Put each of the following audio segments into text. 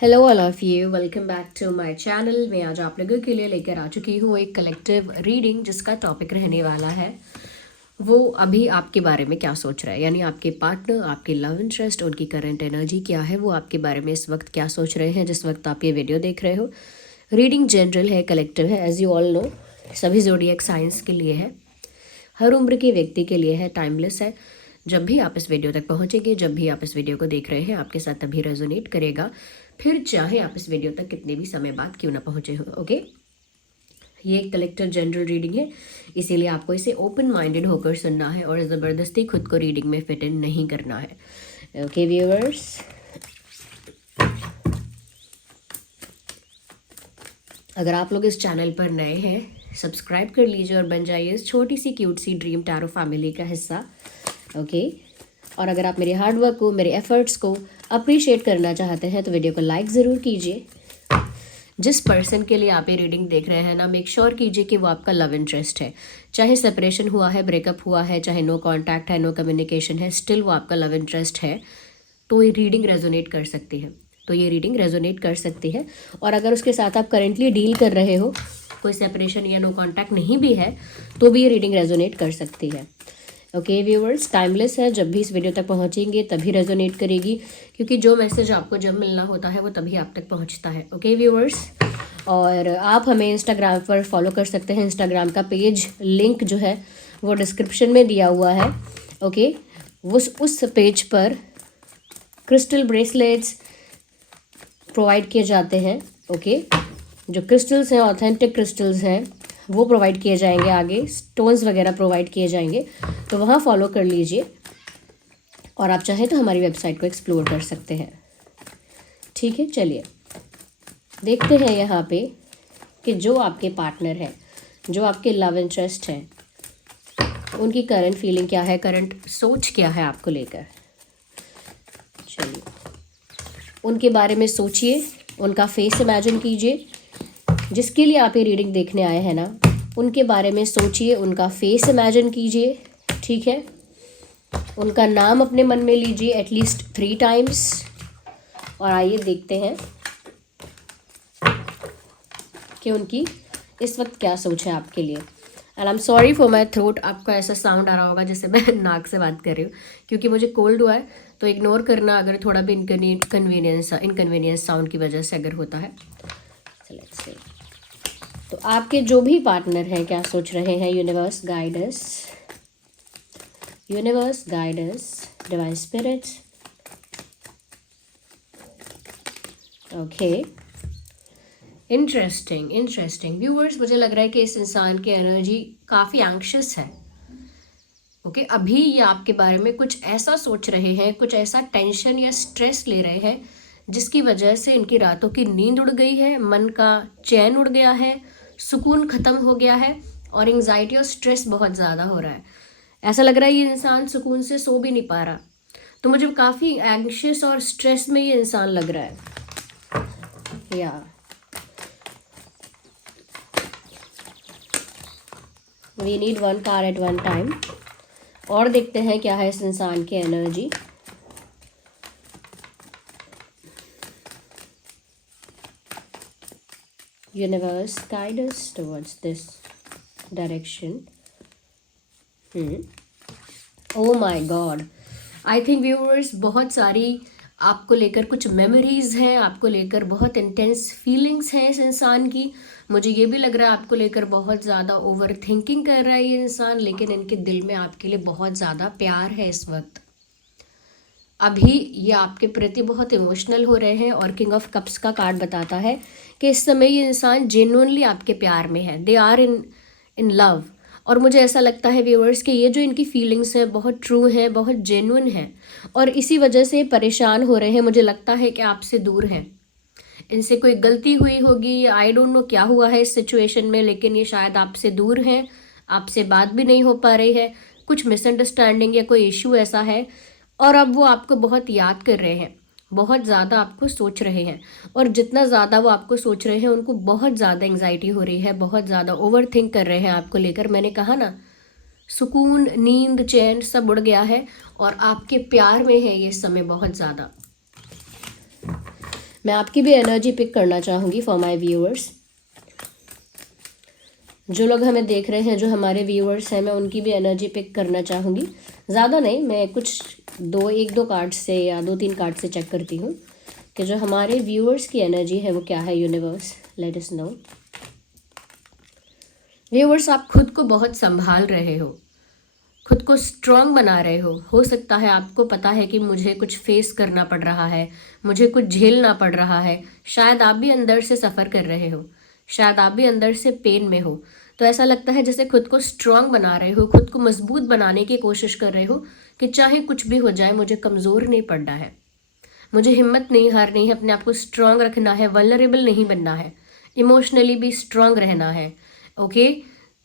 Hello all of you, welcome back to my channel. मैं आज आप लोगों के लिए लेकर आ चुकी हूँ एक कलेक्टिव रीडिंग जिसका टॉपिक रहने वाला है वो अभी आपके बारे में क्या सोच रहा है, यानी आपके पार्टनर, आपके लव इंटरेस्ट, उनकी करंट एनर्जी क्या है, वो आपके बारे में इस वक्त क्या सोच रहे हैं जिस वक्त आप ये वीडियो देख रहे हो। रीडिंग जनरल है, कलेक्टिव है, एज यू ऑल नो। सभी ज़ोडिएक साइंस के लिए है, हर उम्र के व्यक्ति के लिए है, टाइमलेस है। जब भी आप इस वीडियो तक पहुंचेंगे, जब भी आप इस वीडियो को देख रहे हैं, आपके साथ तभी रेजोनेट करेगा, फिर चाहे आप इस वीडियो तक कितने भी समय बाद क्यों ना पहुंचे हो। ओके, ये एक कलेक्टिव जनरल रीडिंग है, इसीलिए आपको इसे ओपन माइंडेड होकर सुनना है और ज़बरदस्ती खुद को रीडिंग में फिट इन नहीं करना है। ओके व्यूअर्स, अगर आप लोग इस चैनल पर नए हैं, सब्सक्राइब कर लीजिए और बन जाइए इस छोटी सी क्यूट सी ड्रीम टैरो फैमिली का हिस्सा। ओके, और अगर आप मेरे हार्डवर्क को, मेरे एफर्ट्स को अप्रिशिएट करना चाहते हैं तो वीडियो को लाइक ज़रूर कीजिए। जिस पर्सन के लिए आप ये रीडिंग देख रहे हैं ना, मेक श्योर कीजिए कि वो आपका लव इंटरेस्ट है। चाहे सेपरेशन हुआ है, ब्रेकअप हुआ है, चाहे नो कांटेक्ट है, नो कम्युनिकेशन है, स्टिल वो आपका लव इंटरेस्ट है, तो ये रीडिंग रेजोनेट कर सकती है। और अगर उसके साथ आप करेंटली डील कर रहे हो, कोई सेपरेशन या नो कांटेक्ट नहीं भी है, तो भी ये रीडिंग रेजोनेट कर सकती है। ओके व्यूअर्स, टाइमलेस है, जब भी इस वीडियो तक पहुंचेंगे तभी रेजोनेट करेगी, क्योंकि जो मैसेज आपको जब मिलना होता है वो तभी आप तक पहुंचता है। ओके व्यूअर्स, और आप हमें इंस्टाग्राम पर फॉलो कर सकते हैं। इंस्टाग्राम का पेज लिंक जो है वो डिस्क्रिप्शन में दिया हुआ है। ओके, उस पेज पर क्रिस्टल ब्रेसलेट्स प्रोवाइड किए जाते हैं। ओके, जो क्रिस्टल्स हैं, ऑथेंटिक क्रिस्टल्स हैं, वो प्रोवाइड किए जाएंगे, आगे स्टोन्स वगैरह प्रोवाइड किए जाएंगे, तो वहाँ फॉलो कर लीजिए। और आप चाहें तो हमारी वेबसाइट को एक्सप्लोर कर सकते हैं। ठीक है, चलिए देखते हैं यहाँ पे कि जो आपके पार्टनर है, जो आपके लव इंटरेस्ट है, उनकी करंट फीलिंग क्या है, करंट सोच क्या है आपको लेकर। चलिए उनके बारे में सोचिए, उनका फेस इमेजिन कीजिए। जिसके लिए आप ये रीडिंग देखने आए हैं ना, उनके बारे में सोचिए, उनका फेस इमेजिन कीजिए। ठीक है, उनका नाम अपने मन में लीजिए एटलीस्ट 3 टाइम्स। और आइए देखते हैं कि उनकी इस वक्त क्या सोच है आपके लिए। And I am sorry for my throat, आपका ऐसा साउंड आ रहा होगा जैसे मैं नाक से बात कर रही हूँ, क्योंकि मुझे कोल्ड हुआ है, तो इग्नोर करना अगर थोड़ा भी इनकन्वीनियंस साउंड की वजह से अगर होता है। लेट्स सी, तो आपके जो भी पार्टनर हैं क्या सोच रहे हैं। Universe guide us, divine spirits. Okay, interesting viewers, मुझे लग रहा है कि इस इंसान की एनर्जी काफ़ी एंग्शियस है। ओके, अभी ये आपके बारे में कुछ ऐसा सोच रहे हैं, कुछ ऐसा टेंशन या स्ट्रेस ले रहे हैं जिसकी वजह से इनकी रातों की नींद उड़ गई है, मन का चैन उड़ गया है, सुकून ख़त्म हो गया है, और एंग्जाइटी और स्ट्रेस बहुत ज़्यादा हो रहा है। ऐसा लग रहा है ये इंसान सुकून से सो भी नहीं पा रहा। तो मुझे काफ़ी एंग्शियस और स्ट्रेस में ये इंसान लग रहा है। या we need 1 car at 1 time. और देखते हैं क्या है इस इंसान की energy. Universe guide us towards this direction. Oh my god, I think viewers, बहुत सारी आपको लेकर कुछ मेमोरीज हैं, आपको लेकर बहुत इंटेंस फीलिंग्स हैं इस इंसान की। मुझे ये भी लग रहा है आपको लेकर बहुत ज़्यादा ओवर थिंकिंग कर रहा है ये इंसान, लेकिन इनके दिल में आपके लिए बहुत ज़्यादा प्यार है इस वक्त। अभी ये आपके प्रति बहुत इमोशनल हो रहे हैं, और किंग ऑफ कप्स का कार्ड बताता है कि इस समय ये इंसान जेन्युइनली आपके प्यार में है, दे आर इन लव। और मुझे ऐसा लगता है व्यूअर्स कि ये जो इनकी फीलिंग्स हैं बहुत ट्रू हैं, बहुत जेन्युइन हैं, और इसी वजह से परेशान हो रहे हैं। मुझे लगता है कि आपसे दूर हैं, इनसे कोई गलती हुई होगी, आई डोंट नो क्या हुआ है इस सिचुएशन में, लेकिन ये शायद आपसे दूर हैं, आपसे बात भी नहीं हो पा रही है, कुछ मिसअंडरस्टैंडिंग या कोई इशू ऐसा है, और अब वो आपको बहुत याद कर रहे हैं, बहुत ज़्यादा आपको सोच रहे हैं। और जितना ज़्यादा वो आपको सोच रहे हैं, उनको बहुत ज़्यादा एंग्जाइटी हो रही है, बहुत ज़्यादा ओवर थिंक कर रहे हैं आपको लेकर। मैंने कहा ना, सुकून, नींद, चैन सब उड़ गया है, और आपके प्यार में है ये समय बहुत ज़्यादा। मैं आपकी भी एनर्जी पिक करना चाहूँगी फॉर माय व्यूअर्स। जो लोग हमें देख रहे हैं, जो हमारे व्यूअर्स हैं, मैं उनकी भी एनर्जी पिक करना चाहूँगी। ज़्यादा नहीं, मैं कुछ एक दो कार्ड से या 2-3 कार्ड से चेक करती हूँ कि जो हमारे व्यूअर्स की एनर्जी है वो क्या है। Universe let us know. Viewers, आप खुद को बहुत संभाल रहे हो, खुद को स्ट्रॉन्ग बना रहे हो सकता है आपको पता है कि मुझे कुछ फेस करना पड़ रहा है, मुझे कुछ झेलना पड़ रहा है। शायद आप भी अंदर से सफ़र कर रहे हो, शायद आप भी अंदर से पेन में हो। तो ऐसा लगता है जैसे खुद को स्ट्रॉन्ग बना रहे हो, खुद को मजबूत बनाने की कोशिश कर रहे हो कि चाहे कुछ भी हो जाए मुझे कमज़ोर नहीं पड़ना है, मुझे हिम्मत नहीं हारनी है, अपने आप को स्ट्रॉन्ग रखना है, वल्नरेबल नहीं बनना है, इमोशनली भी स्ट्रॉन्ग रहना है। ओके,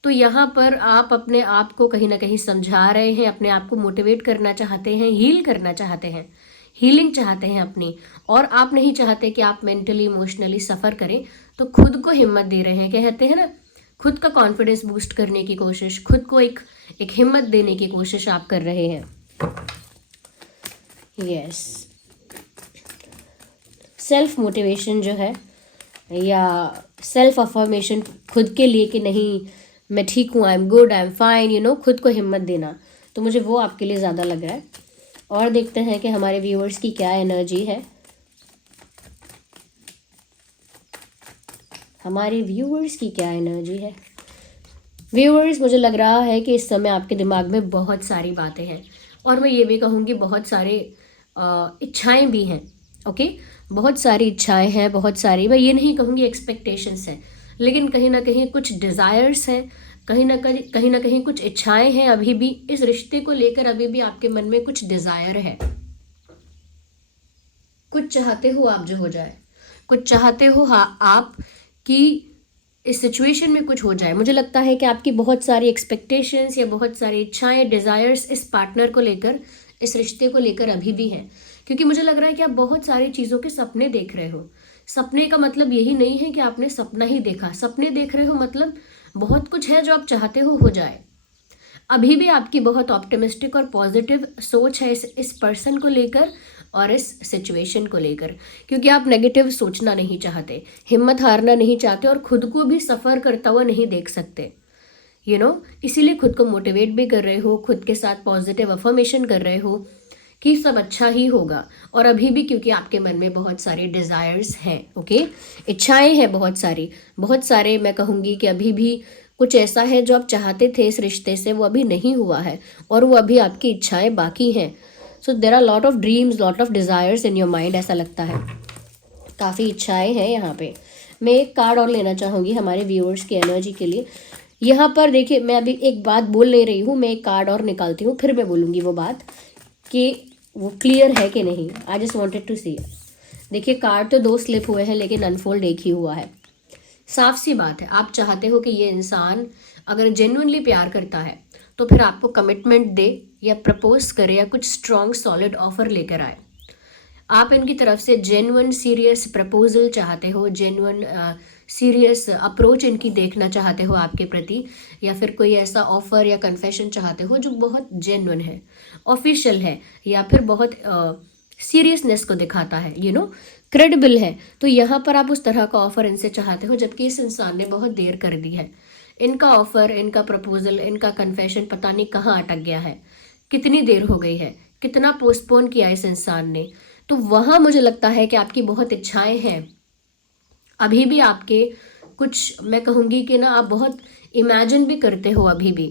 तो यहाँ पर आप अपने आप को कहीं ना कहीं समझा रहे हैं, अपने आप को मोटिवेट करना चाहते हैं, हील करना चाहते हैं, हीलिंग चाहते हैं अपनी। और आप नहीं चाहते कि आप मेंटली इमोशनली सफ़र करें, तो खुद को हिम्मत दे रहे हैं। कहते हैं ना, खुद का कॉन्फिडेंस बूस्ट करने की कोशिश, खुद को एक हिम्मत देने की कोशिश आप कर रहे हैं। यस, सेल्फ मोटिवेशन जो है या सेल्फ अफर्मेशन खुद के लिए कि नहीं मैं ठीक हूँ, I am good, I am fine, you know, खुद को हिम्मत देना, तो मुझे वो आपके लिए ज़्यादा लग रहा है। और देखते हैं कि हमारे व्यूअर्स की क्या एनर्जी है। हमारे व्यूअर्स की क्या एनर्जी है। व्यूअर्स, मुझे लग रहा है कि इस समय आपके दिमाग में बहुत सारी बातें हैं, और मैं ये भी कहूँगी बहुत सारे इच्छाएं भी हैं। ओके, बहुत सारी इच्छाएं हैं, बहुत सारी, मैं ये नहीं कहूँगी एक्सपेक्टेशंस हैं, लेकिन कहीं ना कहीं कुछ डिज़ायर्स हैं, कहीं ना कहीं कुछ इच्छाएं हैं। अभी भी इस रिश्ते को लेकर अभी भी आपके मन में कुछ डिज़ायर है, कुछ चाहते हो आप जो हो जाए, कुछ चाहते हो हाँ आप कि इस सिचुएशन में कुछ हो जाए। मुझे लगता है कि आपकी बहुत सारी एक्सपेक्टेशंस या बहुत सारी इच्छाएं, डिज़ायर्स इस पार्टनर को लेकर, इस रिश्ते को लेकर अभी भी हैं, क्योंकि मुझे लग रहा है कि आप बहुत सारी चीज़ों के सपने देख रहे हो। सपने का मतलब यही नहीं है कि आपने सपना ही देखा, सपने देख रहे हो मतलब बहुत कुछ है जो आप चाहते हो जाए। अभी भी आपकी बहुत ऑप्टिमिस्टिक और पॉजिटिव सोच है इस पर्सन को लेकर और इस सिचुएशन को लेकर, क्योंकि आप नेगेटिव सोचना नहीं चाहते, हिम्मत हारना नहीं चाहते, और खुद को भी सफ़र करता हुआ नहीं देख सकते, यू नो। इसीलिए खुद को मोटिवेट भी कर रहे हो, खुद के साथ पॉजिटिव अफर्मेशन कर रहे हो कि सब अच्छा ही होगा। और अभी भी क्योंकि आपके मन में बहुत सारे डिज़ायर्स हैं, ओके, इच्छाएं हैं बहुत सारे, मैं कहूँगी कि अभी भी कुछ ऐसा है जो आप चाहते थे इस रिश्ते से, वो अभी नहीं हुआ है, और वो अभी आपकी इच्छाएं बाकी हैं। So there are lot of dreams, lot of desires in your mind, ऐसा लगता है, काफ़ी इच्छाएं हैं यहाँ पे। मैं एक कार्ड और लेना चाहूँगी हमारे व्यूअर्स की एनर्जी के लिए। यहाँ पर देखिए, मैं अभी एक बात बोल नहीं रही हूँ, मैं एक कार्ड और निकालती हूँ, फिर मैं बोलूँगी वो बात कि वो क्लियर है कि नहीं। आई जस्ट वॉन्टेड टू सी। देखिए, कार्ड तो 2 स्लिप हुए हैं, लेकिन अनफोल्ड एक ही हुआ है। साफ सी बात है, आप चाहते हो कि ये इंसान अगर जेन्युइनली प्यार करता है तो फिर आपको कमिटमेंट दे या प्रपोज करे या कुछ स्ट्रॉन्ग सॉलिड ऑफर लेकर आए। आप इनकी तरफ से जेन्युइन सीरियस प्रपोजल चाहते हो, जेन्युइन सीरियस अप्रोच इनकी देखना चाहते हो आपके प्रति, या फिर कोई ऐसा ऑफर या कन्फेशन चाहते हो जो बहुत जेन्युइन है, ऑफिशियल है, या फिर बहुत सीरियसनेस को दिखाता है, यू नो, क्रेडिबल है। तो यहाँ पर आप उस तरह का ऑफर इनसे चाहते हो, जबकि इस इंसान ने बहुत देर कर दी है। इनका ऑफर, इनका प्रपोजल, इनका कन्फेशन पता नहीं कहाँ अटक गया है, कितनी देर हो गई है, कितना पोस्टपोन किया इस इंसान ने। तो वहाँ मुझे लगता है कि आपकी बहुत इच्छाएं हैं अभी भी आपके, कुछ मैं कहूँगी कि ना आप बहुत इमेजिन भी करते हो अभी भी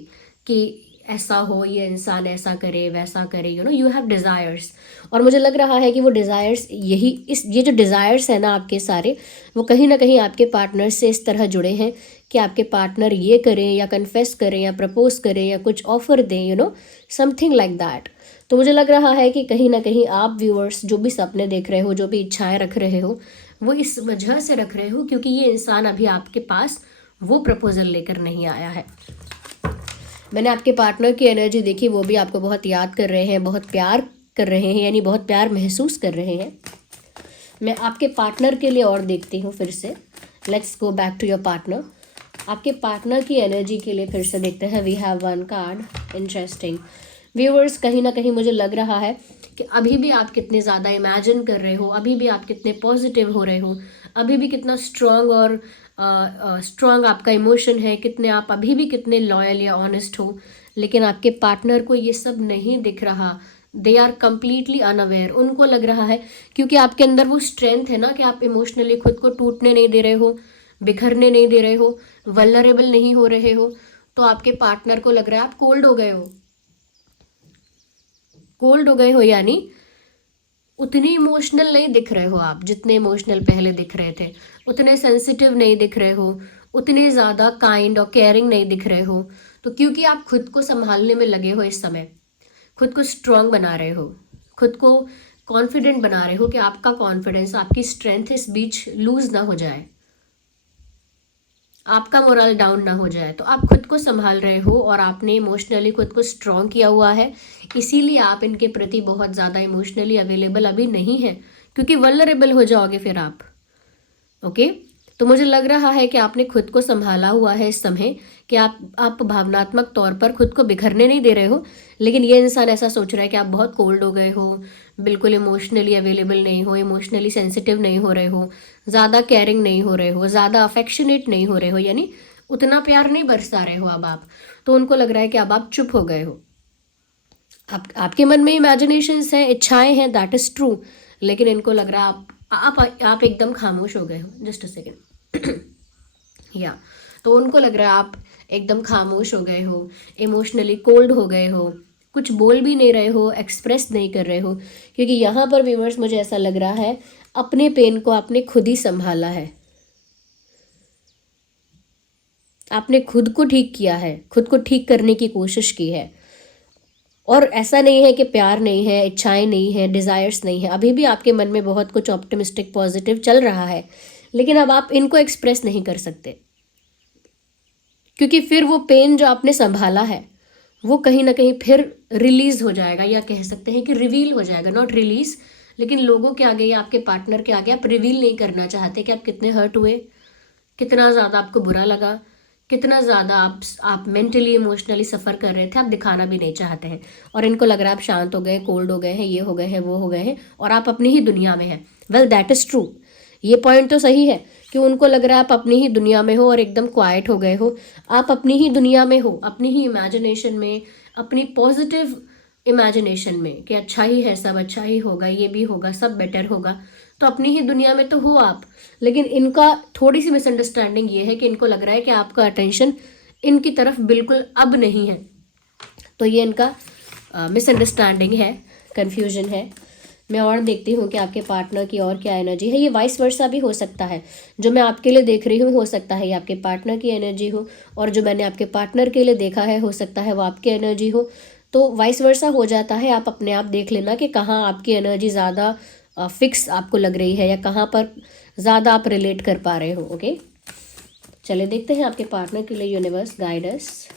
कि ऐसा हो, ये इंसान ऐसा करे वैसा करे, you know, you have desires. और मुझे लग रहा है कि वो डिज़ायर्स ये जो डिज़ायर्स है ना आपके सारे, वो कहीं ना कहीं आपके पार्टनर से इस तरह जुड़े हैं कि आपके पार्टनर ये करें या कन्फेस करें या प्रपोज करें या कुछ ऑफर दें, you know, something like that. तो मुझे लग रहा है कि कहीं ना कहीं आप व्यूअर्स जो भी सपने देख रहे हो, जो भी इच्छाएं रख रहे हो, वो इस वजह से रख रहे हो क्योंकि ये इंसान अभी आपके पास वो प्रपोजल लेकर नहीं आया है। मैंने आपके पार्टनर की एनर्जी देखी, वो भी आपको बहुत याद कर रहे हैं, बहुत प्यार कर रहे हैं, यानी बहुत प्यार महसूस कर रहे हैं। मैं आपके पार्टनर के लिए और देखती हूँ फिर से। Let's go back to your partner. आपके पार्टनर की एनर्जी के लिए फिर से देखते हैं। We have 1 card, interesting. Viewers, कहीं ना कहीं मुझे लग रहा है कि अभी भी आप कितने ज़्यादा इमेजिन कर रहे हो, अभी भी आप कितने पॉजिटिव हो रहे हो, अभी भी कितना स्ट्रांग और स्ट्रांग आपका इमोशन है, कितने आप अभी भी कितने लॉयल या ऑनेस्ट हो, लेकिन आपके पार्टनर को ये सब नहीं दिख रहा। They are completely unaware. उनको लग रहा है, क्योंकि आपके अंदर वो स्ट्रेंथ है ना कि आप इमोशनली खुद को टूटने नहीं दे रहे हो, बिखरने नहीं दे रहे हो, वल्नरेबल नहीं हो रहे हो, तो आपके पार्टनर को लग रहा है आप कोल्ड हो गए हो। कोल्ड हो गए हो यानी उतने इमोशनल नहीं दिख रहे हो आप, जितने इमोशनल पहले दिख रहे थे। उतने सेंसिटिव नहीं दिख रहे हो, उतने ज़्यादा काइंड और केयरिंग नहीं दिख रहे हो। तो क्योंकि आप खुद को संभालने में लगे हो इस समय, खुद को स्ट्रांग बना रहे हो, खुद को कॉन्फिडेंट बना रहे हो कि आपका कॉन्फिडेंस, आपकी स्ट्रेंथ इस बीच लूज ना हो जाए, आपका मोरल डाउन ना हो जाए। तो आप खुद को संभाल रहे हो और आपने इमोशनली खुद को स्ट्रॉन्ग किया हुआ है, इसीलिए आप इनके प्रति बहुत ज़्यादा इमोशनली अवेलेबल अभी नहीं है, क्योंकि वल्नरेबल हो जाओगे फिर आप। ओके, तो मुझे लग रहा है कि आपने खुद को संभाला हुआ है इस समय, कि आप भावनात्मक तौर पर खुद को बिखरने नहीं दे रहे हो, लेकिन ये इंसान ऐसा सोच रहा है कि आप बहुत कोल्ड हो गए हो, बिल्कुल इमोशनली अवेलेबल नहीं हो, इमोशनली सेंसिटिव नहीं हो रहे हो, ज़्यादा केयरिंग नहीं हो रहे हो, ज़्यादा अफेक्शनेट नहीं हो रहे हो, यानी उतना प्यार नहीं बरसा रहे हो अब आप। तो उनको लग रहा है कि अब आप चुप हो गए हो। आपके मन में इमेजिनेशंस हैं, इच्छाएं हैं, दैट इज ट्रू, लेकिन इनको लग रहा है आप एकदम खामोश हो गए हो। Just a second. या तो उनको लग रहा है आप एकदम खामोश हो गए हो, इमोशनली कोल्ड हो गए हो, कुछ बोल भी नहीं रहे हो, एक्सप्रेस नहीं कर रहे हो, क्योंकि यहाँ पर व्यूअर्स मुझे ऐसा लग रहा है अपने पेन को आपने खुद ही संभाला है, आपने खुद को ठीक किया है, खुद को ठीक करने की कोशिश की है। और ऐसा नहीं है कि प्यार नहीं है, इच्छाएं नहीं है, डिज़ायर्स नहीं है, अभी भी आपके मन में बहुत कुछ ऑप्टिमिस्टिक पॉजिटिव चल रहा है, लेकिन अब आप इनको एक्सप्रेस नहीं कर सकते, क्योंकि फिर वो पेन जो आपने संभाला है वो कहीं ना कहीं फिर रिलीज हो जाएगा, या कह सकते हैं कि रिवील हो जाएगा, नॉट रिलीज, लेकिन लोगों के आगे या आपके पार्टनर के आगे आप रिवील नहीं करना चाहते कि आप कितने हर्ट हुए, कितना ज़्यादा आपको बुरा लगा, कितना ज़्यादा आप मेंटली इमोशनली सफ़र कर रहे थे, आप दिखाना भी नहीं चाहते हैं। और इनको लग रहा है आप शांत हो गए, कोल्ड हो गए हैं, ये हो गए हैं, वो हो गए हैं, और आप अपनी ही दुनिया में हैं। वेल दैट इज़ ट्रू, ये पॉइंट तो सही है कि उनको लग रहा है आप अपनी ही दुनिया में हो और एकदम क्वाइट हो गए हो, आप अपनी ही दुनिया में हो, अपनी ही इमेजिनेशन में, अपनी पॉजिटिव इमेजिनेशन में कि अच्छा ही है, सब अच्छा ही होगा, ये भी होगा, सब बेटर होगा, तो अपनी ही दुनिया में तो हो आप। लेकिन इनका थोड़ी सी मिसअंडरस्टैंडिंग ये है कि इनको लग रहा है कि आपका अटेंशन इनकी तरफ बिल्कुल अब नहीं है, तो ये इनका मिसअंडरस्टैंडिंग है, कन्फ्यूजन है। मैं और देखती हूँ कि आपके पार्टनर की और क्या एनर्जी है। ये वाइस वर्सा भी हो सकता है, जो मैं आपके लिए देख रही हूँ हो सकता है ये आपके पार्टनर की एनर्जी हो, और जो मैंने आपके पार्टनर के लिए देखा है हो सकता है वो आपकी एनर्जी हो। तो वाइस वर्सा हो जाता है, आप अपने आप देख लेना कि कहाँ आपकी एनर्जी ज़्यादा फिक्स आपको लग रही है या कहाँ पर ज़्यादा आप रिलेट कर पा रहे हो। ओके, चलिए देखते हैं आपके पार्टनर के लिए यूनिवर्स गाइडर्स।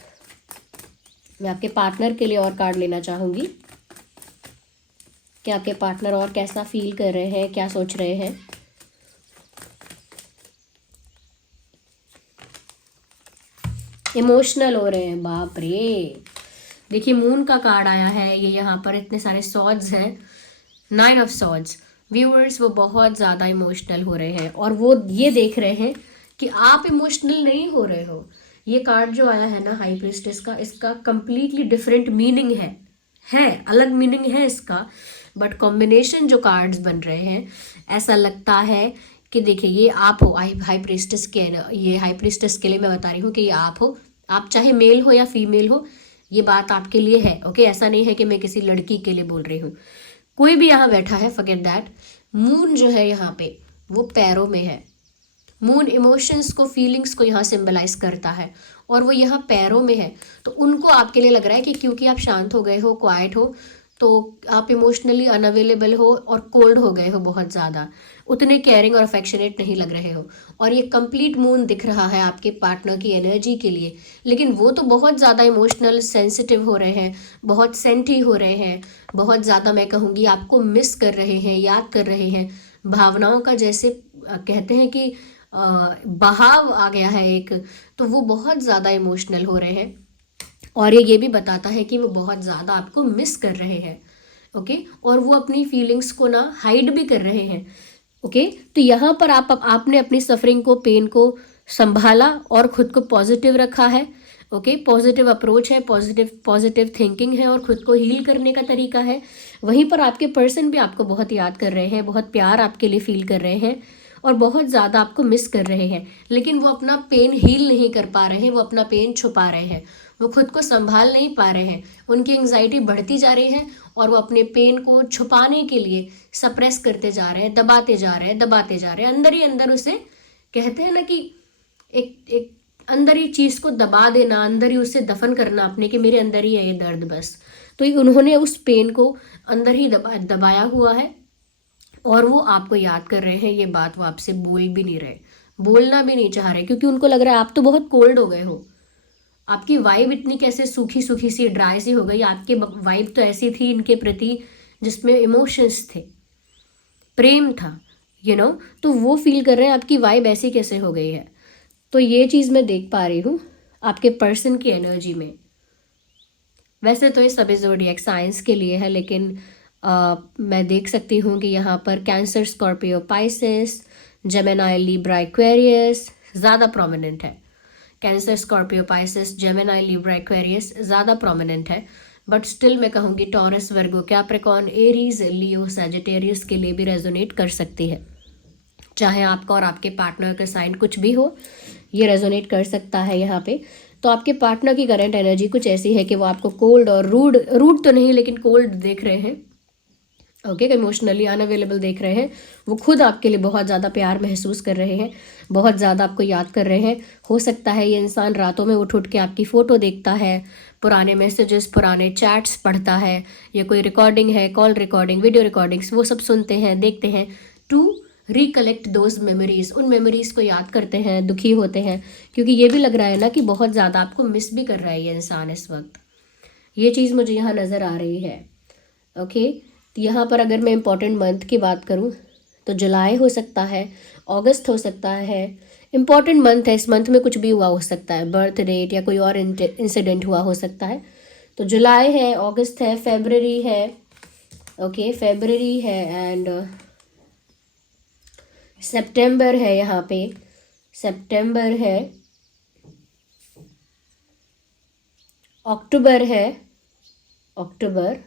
मैं आपके पार्टनर के लिए और कार्ड लेना चाहूँगी कि आपके पार्टनर और कैसा फील कर रहे हैं, क्या सोच रहे हैं। इमोशनल हो रहे हैं, बाप रे। देखिए मून का कार्ड आया है, ये यहाँ पर इतने सारे सॉर्ड्स हैं, 9 ऑफ सॉर्ड्स। व्यूअर्स वो बहुत ज़्यादा इमोशनल हो रहे हैं और वो ये देख रहे हैं कि आप इमोशनल नहीं हो रहे हो। ये कार्ड जो आया है ना हाई प्रीस्टेस का, इसका कंप्लीटली डिफरेंट मीनिंग है अलग मीनिंग है इसका, बट कॉम्बिनेशन जो कार्ड्स बन रहे हैं ऐसा लगता है कि देखिए ये आप हो, हाई प्रीस्टेस के, ये हाई प्रीस्टेस के लिए मैं बता रही हूँ कि ये आप हो, आप चाहे मेल हो या फीमेल हो, ये बात आपके लिए है। ओके, ऐसा नहीं है कि मैं किसी लड़की के लिए बोल रही हूँ, कोई भी यहाँ बैठा है, फॉरगेट दैट। मून जो है यहाँ पे वो पैरों में है, मून इमोशंस को, फीलिंग्स को यहाँ सिंबलाइज करता है और वो यहाँ पैरों में है। तो उनको आपके लिए लग रहा है कि क्योंकि आप शांत हो गए हो, क्वाइट हो, तो आप इमोशनली अनअवेलेबल हो और कोल्ड हो गए हो बहुत ज़्यादा, उतने केयरिंग और अफेक्शनेट नहीं लग रहे हो। और ये कंप्लीट मून दिख रहा है आपके पार्टनर की एनर्जी के लिए, लेकिन वो तो बहुत ज़्यादा इमोशनल सेंसिटिव हो रहे हैं, बहुत सेंटी हो रहे हैं, बहुत ज़्यादा मैं कहूँगी आपको मिस कर रहे हैं, याद कर रहे हैं। भावनाओं का जैसे कहते हैं कि बहाव आ गया है एक, तो वो बहुत ज़्यादा इमोशनल हो रहे हैं और ये भी बताता है कि वो बहुत ज़्यादा आपको मिस कर रहे हैं। ओके, और वो अपनी फीलिंग्स को ना हाइड भी कर रहे हैं। ओके, तो यहाँ पर आपने अपनी सफरिंग को, पेन को संभाला और खुद को पॉजिटिव रखा है। ओके, पॉजिटिव अप्रोच है, पॉजिटिव थिंकिंग है और खुद को हील करने का तरीका है। वहीं पर आपके पर्सन भी आपको बहुत याद कर रहे हैं, बहुत प्यार आपके लिए फील कर रहे हैं और बहुत ज़्यादा आपको मिस कर रहे हैं, लेकिन वो अपना पेन हील नहीं कर पा रहे हैं, वो अपना पेन छुपा रहे हैं, वो खुद को संभाल नहीं पा रहे हैं, उनकी एंग्जाइटी बढ़ती जा रही है और वो अपने पेन को छुपाने के लिए सप्रेस करते जा रहे हैं, दबाते जा रहे हैं, दबाते जा रहे हैं, अंदर ही अंदर उसे कहते हैं ना कि एक अंदर ही चीज़ को दबा देना, अंदर ही उसे दफन करना अपने, कि मेरे अंदर ही है ये दर्द बस। तो उन्होंने उस पेन को अंदर ही दबाया हुआ है और वो आपको याद कर रहे हैं। ये बात वो आपसे बोल भी नहीं रहे, बोलना भी नहीं चाह रहे, क्योंकि उनको लग रहा है आप तो बहुत कोल्ड हो गए हो, आपकी वाइब इतनी कैसे सूखी सूखी सी ड्राई सी हो गई। आपकी वाइब तो ऐसी थी इनके प्रति जिसमें इमोशंस थे, प्रेम था, तो वो फील कर रहे हैं आपकी वाइब ऐसी कैसे हो गई है। तो ये चीज़ मैं देख पा रही हूँ आपके पर्सन की एनर्जी में। वैसे तो ये सभी ज़ोडिएक साइंस के लिए है, लेकिन मैं देख सकती हूँ कि यहाँ पर cancer, Scorpio, Pisces, Gemini, Libra, Aquarius ज़्यादा प्रोमिनेंट है। Cancer, Scorpio, Pisces, Gemini, Libra, Aquarius ज़्यादा प्रोमिनेंट है। बट स्टिल मैं कहूँगी टॉरस, वर्गो, कैप्रिकॉर्न, एरीज, लियो, सैजिटेरियस के लिए भी रेजोनेट कर सकती है। चाहे आपका और आपके पार्टनर का साइन कुछ भी हो, ये रेजोनेट कर सकता है यहाँ पे। तो आपके पार्टनर की करंट एनर्जी कुछ ऐसी है कि वो आपको कोल्ड और रूड तो नहीं लेकिन कोल्ड देख रहे हैं। ओके, इमोशनली अनअवेलेबल देख रहे हैं। वो खुद आपके लिए बहुत ज़्यादा प्यार महसूस कर रहे हैं, बहुत ज़्यादा आपको याद कर रहे हैं। हो सकता है ये इंसान रातों में उठ के आपकी फ़ोटो देखता है, पुराने मैसेजेस, पुराने चैट्स पढ़ता है, या कोई रिकॉर्डिंग है, कॉल रिकॉर्डिंग, वीडियो रिकॉर्डिंग्स, वो सब सुनते हैं, देखते हैं, टू रिकलेक्ट दोज मेमोरीज, उन मेमोरीज को याद करते हैं, दुखी होते हैं, क्योंकि ये भी लग रहा है ना कि बहुत ज़्यादा आपको मिस भी कर रहा है ये इंसान इस वक्त। ये चीज़ मुझे यहाँ नज़र आ रही है। ओके, तो यहाँ पर अगर मैं इम्पॉर्टेंट मंथ की बात करूँ तो जुलाई हो सकता है, अगस्त हो सकता है। इम्पॉर्टेंट मंथ है, इस मंथ में कुछ भी हुआ हो सकता है, बर्थ डेट या कोई और इंसिडेंट हुआ हो सकता है। तो जुलाई है, अगस्त है, फेबररी है। ओके, फेबररी है एंड सितंबर है, यहाँ पे सितंबर है, अक्टूबर है, अक्टूबर।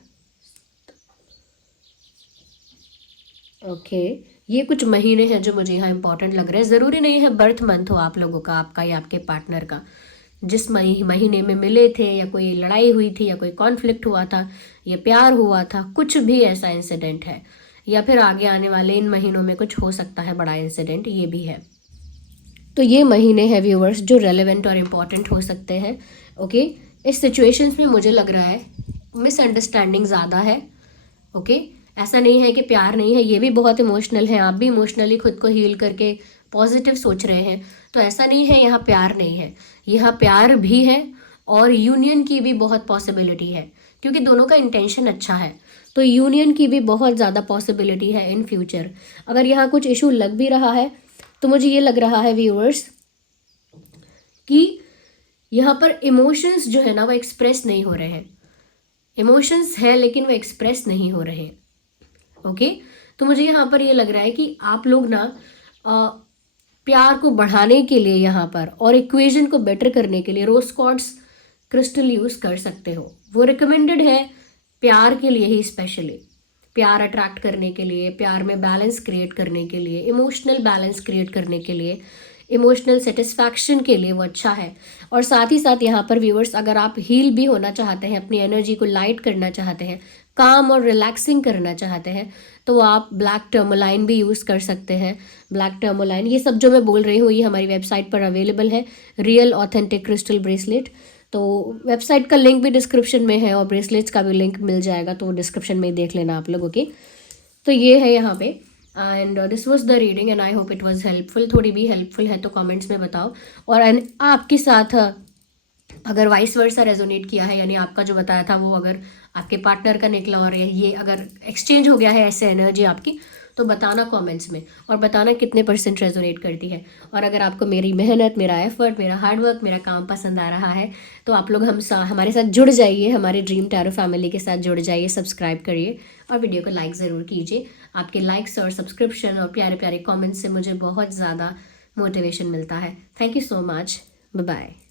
ओके, ये कुछ महीने हैं जो मुझे यहाँ इंपॉर्टेंट लग रहे हैं। ज़रूरी नहीं है बर्थ मंथ हो आप लोगों का, आपका या आपके पार्टनर का। जिस महीने में मिले थे, या कोई लड़ाई हुई थी, या कोई कॉन्फ्लिक्ट हुआ था, या प्यार हुआ था, कुछ भी ऐसा इंसिडेंट है, या फिर आगे आने वाले इन महीनों में कुछ हो सकता है बड़ा इंसिडेंट, ये भी है। तो ये महीने हैं व्यूअर्स जो रेलेवेंट और इम्पॉर्टेंट हो सकते हैं। ओके, इस सिचुएशंस में मुझे लग रहा है मिसअंडरस्टैंडिंग ज़्यादा है। ओके, ऐसा नहीं है कि प्यार नहीं है, ये भी बहुत इमोशनल है, आप भी इमोशनली खुद को हील करके पॉजिटिव सोच रहे हैं। तो ऐसा नहीं है यहाँ प्यार नहीं है, यहाँ प्यार भी है और यूनियन की भी बहुत पॉसिबिलिटी है, क्योंकि दोनों का इंटेंशन अच्छा है। तो यूनियन की भी बहुत ज़्यादा पॉसिबिलिटी है इन फ्यूचर। अगर यहाँ कुछ इशू लग भी रहा है तो मुझे ये लग रहा है व्यूअर्स कि यहाँ पर इमोशंस जो है ना वो एक्सप्रेस नहीं हो रहे हैं। इमोशंस है लेकिन वो एक्सप्रेस नहीं हो रहे। ओके, तो मुझे यहाँ पर ये लग रहा है कि आप लोग ना प्यार को बढ़ाने के लिए यहाँ पर और इक्वेशन को बेटर करने के लिए रोज क्वार्ट्ज क्रिस्टल यूज़ कर सकते हो। वो रिकमेंडेड है प्यार के लिए ही, स्पेशली प्यार अट्रैक्ट करने के लिए, प्यार में बैलेंस क्रिएट करने के लिए, इमोशनल बैलेंस क्रिएट करने के लिए, इमोशनल सेटिस्फैक्शन के लिए वो अच्छा है। और साथ ही साथ यहाँ पर व्यूअर्स अगर आप हील भी होना चाहते हैं, अपनी एनर्जी को लाइट करना चाहते हैं, काम और रिलैक्सिंग करना चाहते हैं, तो आप ब्लैक टर्मोलाइन भी यूज़ कर सकते हैं। ब्लैक टर्मोलाइन, ये सब जो मैं बोल रही हूँ ये हमारी वेबसाइट पर अवेलेबल है, रियल ऑथेंटिक क्रिस्टल ब्रेसलेट। तो वेबसाइट का लिंक भी डिस्क्रिप्शन में है और ब्रेसलेट्स का भी लिंक मिल जाएगा, तो डिस्क्रिप्शन में देख लेना आप लोग। ओके, तो ये है यहाँ पे and this was the reading and I hope it was helpful. थोड़ी भी हेल्पफुल है तो कमेंट्स में बताओ। और आपके साथ अगर वाइस वर्सा रेजोनेट किया है, यानी आपका जो बताया था वो अगर आपके पार्टनर का निकला और ये अगर एक्सचेंज हो गया है ऐसे एनर्जी आपकी, तो बताना कमेंट्स में, और बताना कितने % रेजोनेट करती है। और अगर आपको मेरी मेहनत, मेरा एफर्ट, मेरा हार्डवर्क, मेरा काम पसंद आ रहा है तो आप लोग हमारे साथ जुड़ जाइए, हमारे ड्रीम टैरो फैमिली के साथ जुड़ जाइए, सब्सक्राइब करिए और वीडियो को लाइक ज़रूर कीजिए। आपके लाइक्स और सब्सक्रिप्शन और प्यारे प्यारे कॉमेंट्स से मुझे बहुत ज़्यादा मोटिवेशन मिलता है। Thank you so much. Bye bye.